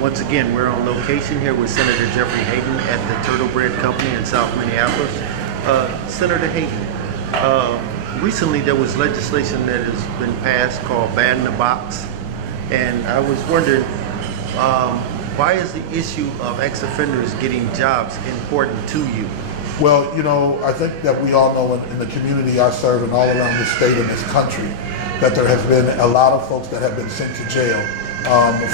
Once again, we're on location here with Senator Jeffrey Hayden at the Turtle Bread Company in South Minneapolis. Senator Hayden, recently there was legislation that has been passed called Ban the Box, and I was wondering, why is the issue of ex-offenders getting jobs important to you? Well, you know, I think that we all know in the community I serve and all around this state and this country that there has been a lot of folks that have been sent to jail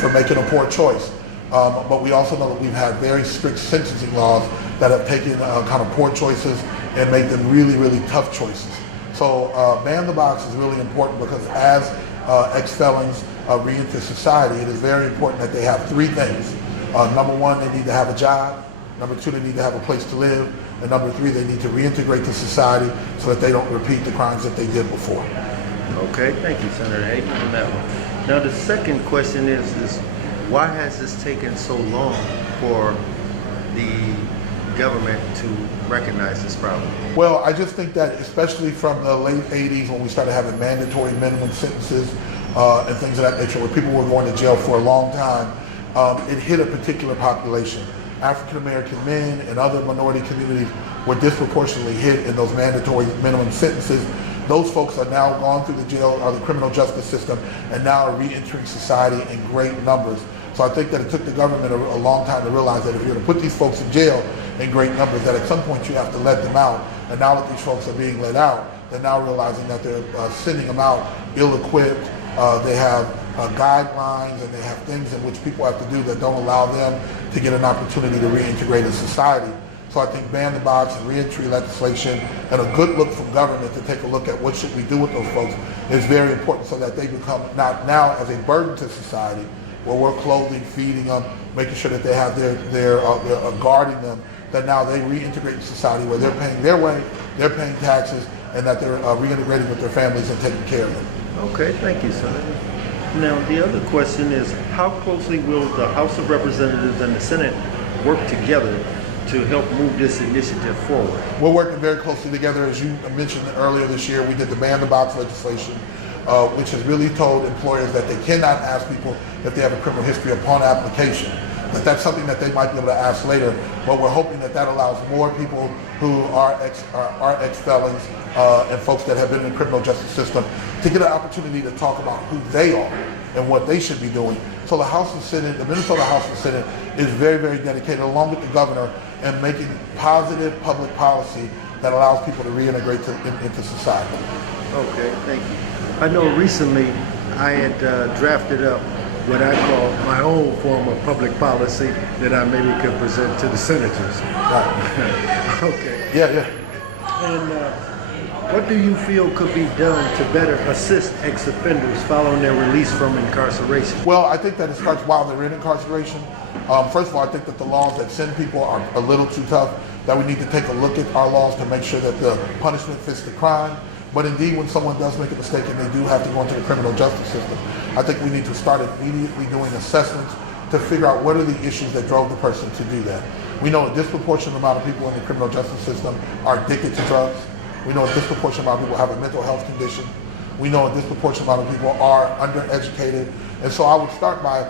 for making a poor choice. But we also know that we've had very strict sentencing laws that have taken kind of poor choices and made them really, really tough choices. So Ban the Box is really important because as ex-felons re-enter society, it is very important that they have three things. Number one, they need to have a job. Number two, they need to have a place to live. And number three, they need to reintegrate to society so that they don't repeat the crimes that they did before. Okay, thank you, Senator Hayden, on that one. Now the second question is why has this taken so long for the government to recognize this problem? Well, I just think that especially from the late 80s when we started having mandatory minimum sentences and things of that nature where people were going to jail for a long time, it hit a particular population. African American men and other minority communities were disproportionately hit in those mandatory minimum sentences. Those folks are now gone through the jail or the criminal justice system and now are re-entering society in great numbers. So I think that it took the government a long time to realize that if you're going to put these folks in jail in great numbers, that at some point you have to let them out. And now that these folks are being let out, they're now realizing that they're sending them out ill-equipped. They have guidelines and they have things in which people have to do that don't allow them to get an opportunity to reintegrate in society. So I think Ban the Box and reentry legislation and a good look from government to take a look at what should we do with those folks is very important so that they become not now as a burden to society where we're clothing, feeding them, making sure that they have their guarding them, that now they reintegrate in society where they're paying their way, they're paying taxes, and that they're reintegrating with their families and taking care of them. Okay, thank you, Senator. Now, the other question is, how closely will the House of Representatives and the Senate work together to help move this initiative forward? We're working very closely together. As you mentioned earlier this year, we did the Ban the Box legislation, which has really told employers that they cannot ask people if they have a criminal history upon application. That's something that they might be able to ask later, but we're hoping that that allows more people who are ex-felons and folks that have been in the criminal justice system to get an opportunity to talk about who they are and what they should be doing. So the House and Senate, the Minnesota House and Senate is very, very dedicated, along with the governor, in making positive public policy that allows people to reintegrate into society. Okay, thank you. I know recently I had drafted up what I call my own form of public policy that I maybe could present to the senators. Right. Okay. Yeah. And what do you feel could be done to better assist ex-offenders following their release from incarceration? Well, I think that it starts while they're in incarceration. First of all, I think that the laws that send people are a little too tough, that we need to take a look at our laws to make sure that the punishment fits the crime. But indeed, when someone does make a mistake and they do have to go into the criminal justice system, I think we need to start immediately doing assessments to figure out what are the issues that drove the person to do that. We know a disproportionate amount of people in the criminal justice system are addicted to drugs. We know a disproportionate amount of people have a mental health condition. We know a disproportionate amount of people are undereducated. And so I would start by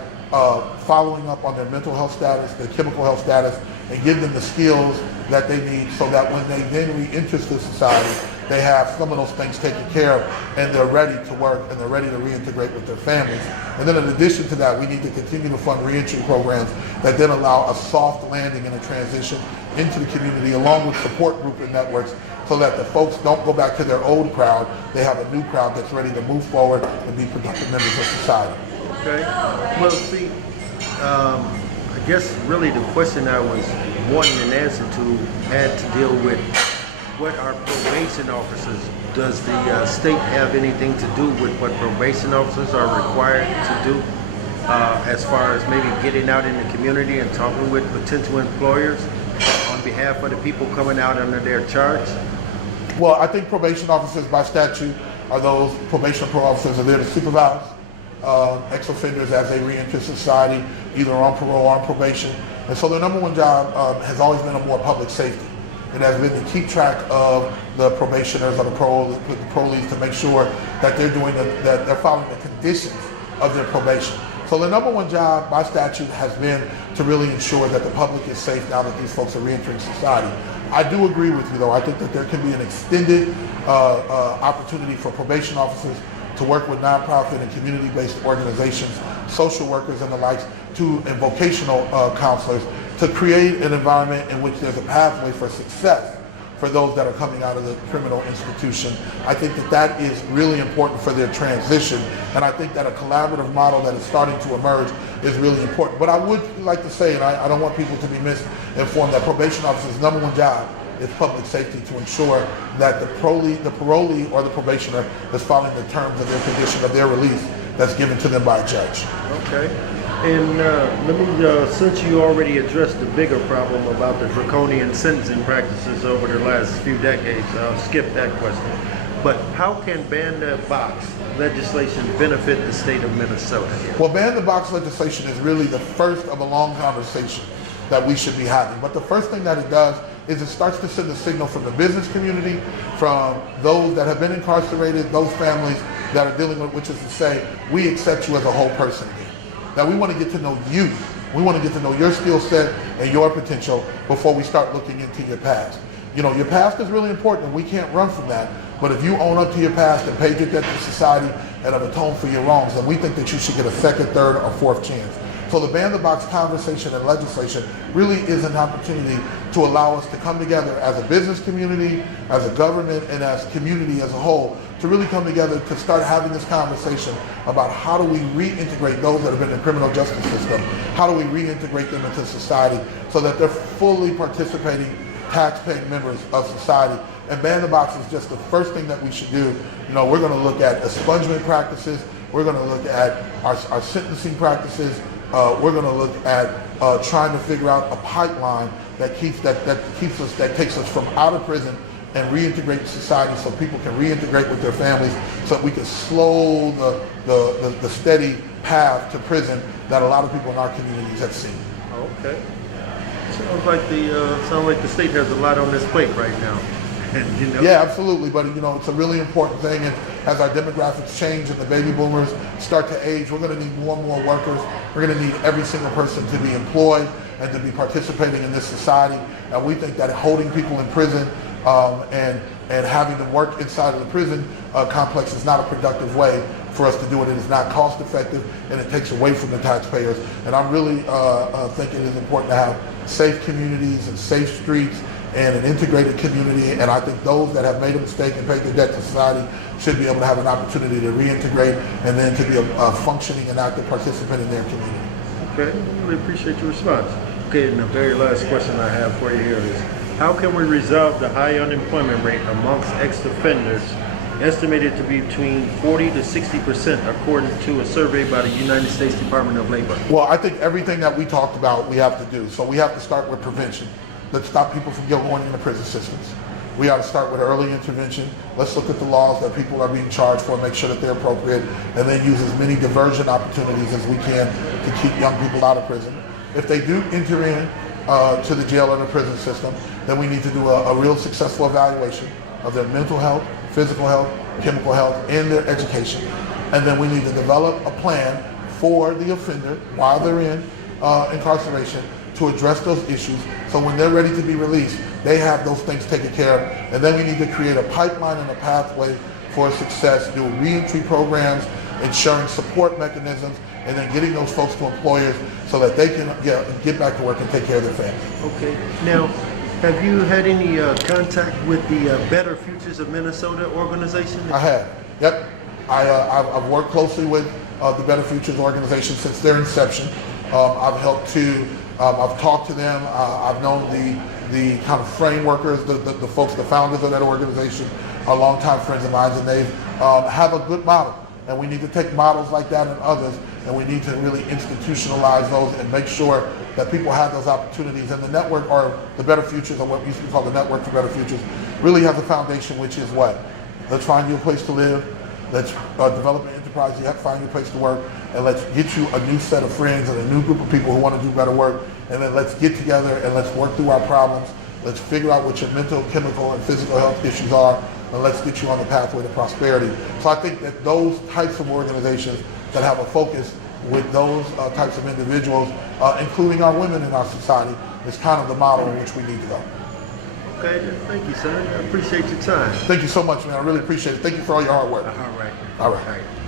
following up on their mental health status, their chemical health status, and give them the skills that they need so that when they then re-enter society, they have some of those things taken care of and they're ready to work and they're ready to reintegrate with their families. And then in addition to that, we need to continue to fund reentry programs that then allow a soft landing and a transition into the community along with support group and networks so that the folks don't go back to their old crowd. They have a new crowd that's ready to move forward and be productive members of society. Okay. Well, see, I guess really the question I was wanting an answer to had to deal with what are probation officers? Does the state have anything to do with what probation officers are required to do as far as maybe getting out in the community and talking with potential employers on behalf of the people coming out under their charge? Well, I think probation officers by statute are those probation officers are there to supervise ex-offenders as they re-enter society, either on parole or on probation. And so their number one job has always been a more public safety. It has been to keep track of the probationers or the parolees to make sure that they're doing that they're following the conditions of their probation. So the number one job by statute has been to really ensure that the public is safe now that these folks are reentering society. I do agree with you though. I think that there can be an extended opportunity for probation officers to work with nonprofit and community-based organizations, social workers and the likes, and vocational counselors to create an environment in which there's a pathway for success for those that are coming out of the criminal institution. I think that that is really important for their transition, and I think that a collaborative model that is starting to emerge is really important. But I would like to say, and I don't want people to be misinformed, that probation officers' number one job is public safety, to ensure that the parolee or the probationer is following the terms of their condition of their release that's given to them by a judge. Okay. And let me, since you already addressed the bigger problem about the draconian sentencing practices over the last few decades, I'll skip that question. But how can ban-the-box legislation benefit the state of Minnesota? Well, ban-the-box legislation is really the first of a long conversation that we should be having. But the first thing that it does is it starts to send a signal from the business community, from those that have been incarcerated, those families that are dealing with, which is to say, we accept you as a whole person again. That we want to get to know you. We want to get to know your skill set and your potential before we start looking into your past. You know, your past is really important. We can't run from that. But if you own up to your past and paid your debt to society and have atoned for your wrongs, then we think that you should get a second, third, or fourth chance. So the ban-the-box conversation and legislation really is an opportunity to allow us to come together as a business community, as a government, and as community as a whole, to really come together to start having this conversation about how do we reintegrate those that have been in the criminal justice system, how do we reintegrate them into society so that they're fully participating, tax-paying members of society. And ban-the-box is just the first thing that we should do. You know, we're going to look at expungement practices, we're going to look at our sentencing practices, we're going to look at trying to figure out a pipeline that takes us from out of prison and reintegrate society so people can reintegrate with their families, so that we can slow the steady path to prison that a lot of people in our communities have seen. Okay. Sounds like the state has a lot on its plate right now. And, you know. Yeah, absolutely. But you know, it's a really important thing. And as our demographics change and the baby boomers start to age, we're going to need more and more workers. We're going to need every single person to be employed and to be participating in this society. And we think that holding people in prison and having them work inside of the prison complex is not a productive way for us to do it. It is not cost effective, and it takes away from the taxpayers. And I'm really thinking it is important to have safe communities and safe streets and an integrated community. And I think those that have made a mistake and paid their debt to society should be able to have an opportunity to reintegrate and then to be a functioning and active participant in their community. Okay, really appreciate your response. Okay, and the very last question I have for you here is, how can we resolve the high unemployment rate amongst ex-offenders, estimated to be between 40 to 60% according to a survey by the United States Department of Labor? Well, I think everything that we talked about we have to do. So we have to start with prevention. Let's stop people from going into prison systems. We ought to start with early intervention. Let's look at the laws that people are being charged for, make sure that they're appropriate, and then use as many diversion opportunities as we can to keep young people out of prison. If they do enter in to the jail or the prison system, then we need to do a real successful evaluation of their mental health, physical health, chemical health, and their education. And then we need to develop a plan for the offender while they're in incarceration to address those issues, so when they're ready to be released, they have those things taken care of. And then we need to create a pipeline and a pathway for success, do reentry programs, ensuring support mechanisms, and then getting those folks to employers so that they can get back to work and take care of their family. Okay. Now, have you had any contact with the Better Futures of Minnesota organization? I have. Yep. I've worked closely with the Better Futures organization since their inception. I've helped to. I've talked to them. I've known the kind of frameworkers, the folks, the founders of that organization, are longtime friends of mine, and they have a good model. And we need to take models like that and others, and we need to really institutionalize those and make sure that people have those opportunities. And the network, or the Better Futures, or what used to be called the Network for Better Futures, really has a foundation, which is what? Let's find you a place to live. Let's develop an enterprise. You have to find your place to work, and let's get you a new set of friends and a new group of people who want to do better work. And then let's get together and let's work through our problems. Let's figure out what your mental, chemical, and physical health issues are, and let's get you on the pathway to prosperity. So I think that those types of organizations that have a focus with those types of individuals, including our women in our society, is kind of the model in which we need to go. Okay, then. Thank you, son. I appreciate your time. Thank you so much, man. I really appreciate it. Thank you for all your hard work. All right. All right. All right.